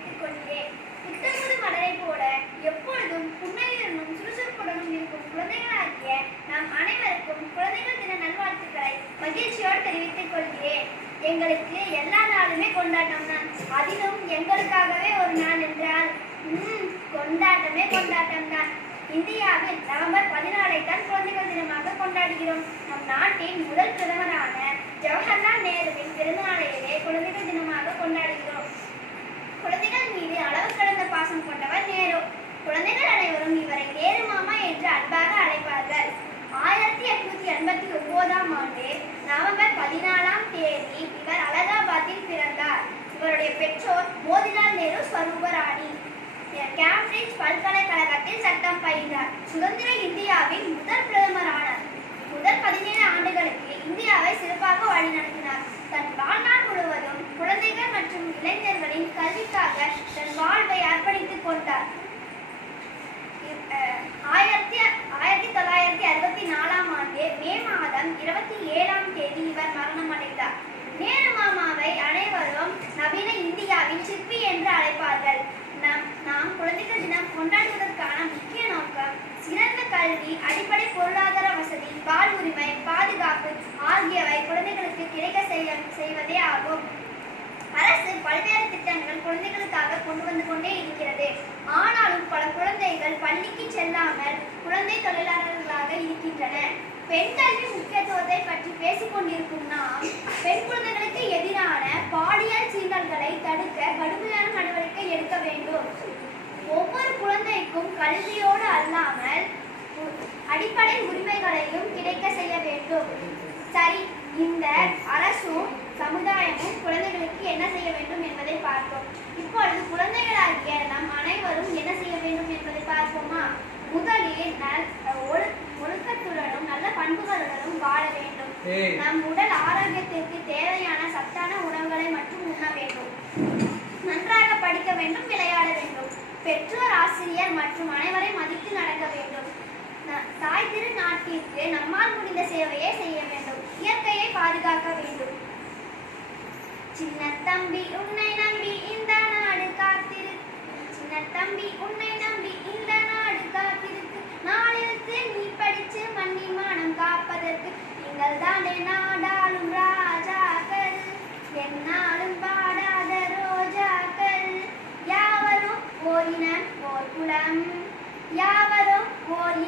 தெரிவித்துக் கொள்கிறேன். புத்தமுது மலரை போல எப்பொழுதும் புன்னகையுடனும் சுறுசுறுப்புடனும் இருக்கும் குழந்தைகளாகிய நாம் அனைவருக்கும் குழந்தைகள் தின நல்வாழ்த்துக்களை மகிழ்ச்சியோடு தெரிவித்துக் கொள்கிறேன். எங்களுக்கு எல்லா நாளுமே கொண்டாட்டம் தான். அதிலும் எங்களுக்காகவே ஒரு நாள் என்றால் கொண்டாட்டம் தான். இந்தியாவில் நவம்பர் 14 தான் குழந்தைகள் தினமாக கொண்டாடுகிறோம். நம் நாட்டின் முதல் பிரதமரான ஜவஹர்லால் நேருவின் பிறந்த நாளையே குழந்தைகள் தினமாக கொண்டாடுகிறோம். குழந்தைகள் மீது அளவு கடந்த பாசம் கொண்டவர் நேரு. குழந்தைகள் அனைவரும் இவரை நேரு மாமா என்று அன்பாக அழைப்பார்கள். 1889ஆம் ஆண்டு நவம்பர் 14ஆம் தேதி இவர் அலகாபாத்தில் பிறந்தார். இவருடைய பெற்றோர் மோதிலால் நேரு ஸ்வரூபராணி. கேம்பிரிட்ஜ் பல்கலைக்கழகத்தில் சட்டம் பயின்றார். சுதந்திர இந்தியாவின் முதல் பிரதமர் ஆனார். முதல் 17 ஆண்டுகளுக்கு இந்தியாவை சிறப்பாக வழிநடத்தினார். தன் வாழ்நாள் முழுவதும் குழந்தைகள் மற்றும் இளைஞர்களின் கல்விக்காக தன் வாழ்வை அர்ப்பணித்துக் கொண்டார். 1964ஆம் ஆண்டு மே மாதம் 27ஆம் தேதி இவர் மரணம் அடைந்தார். நேரு மாமாவை அனைவரும் நவீன இந்தியாவின் சிற்பி என்று அழைப்பார்கள். நாம் குழந்தைகள் தினம் கொண்டாடுவதற்கான முக்கிய நோக்கம் சிறந்த கல்வி, அடிப்படை பொருளாதார வசதி, பால் உரிமை, பாதுகாப்பு ஆகியவை குழந்தைகளுக்கு கிடைக்க செய்வதே ஆகும். அரசு பல்வேறு திட்டங்கள் குழந்தைகளுக்காக கொண்டு வந்து கொண்டே இருக்கிறது. ஆனாலும் பல குழந்தைகள் பள்ளிக்கு செல்லாமல் குழந்தை தொழிலாளர்களாக இருக்கின்றன. பெண் கல்வி முக்கியத்துவத்தை பற்றி பேசிக் கொண்டிருக்கும் நாம் பெண் குழந்தைகளுக்கு எதிரான பாலியல் சீண்டல்களை தடுக்க கடுமையான நடவடிக்கை எடுக்க வேண்டும். ஒவ்வொரு குழந்தைக்கும் கல்வியோடு அல்லாமல் அடிப்படை உரிமைகளையும் கிடைக்க செய்ய வேண்டும். சரி, இந்த அரசும் சமுதாயமும் குழந்தைகளுக்கு என்ன செய்ய வேண்டும் என்பதை பார்ப்போம். இப்பொழுது குழந்தைகளாகிய நாம் அனைவரும் என்ன செய்ய வேண்டும் என்பதை பார்ப்போமா? முதலில் ஒழுக்கத்துடனும் நல்ல பண்புகளுடனும் வாழ வேண்டும். நம் உடல் ஆரோக்கியத்திற்கு தேவையான சத்தான உணவுகளை மட்டும் உண்ண வேண்டும். நன்றாக படிக்க வேண்டும், விளையாட வேண்டும். பெற்றோர், ஆசிரியர் மற்றும் அனைவரை மதித்து நடக்க வேண்டும். தாய் திரு நாட்டிற்கு நம்மால் முடிந்த சேவையை செய்ய வேண்டும். இயற்கையை பாதுகாக்க வேண்டும். சின்ன தம்பி உன்னை நம்பி இந்த நாடு காத்திருக்கு. சின்ன தம்பி உன்னை நம்பி இந்த நாடு காத்திருக்கு. நாளிற்கு நீ படிச்சு மண்ணின் மானம் காப்பதற்கு நீங்கள் தானே நாடாளும் ராஜாக்கள், என்னாலும் பாடாத ரோஜாக்கள். யாவரும் ஓரினம் ஓர் குலம், யாவரும் ஓர்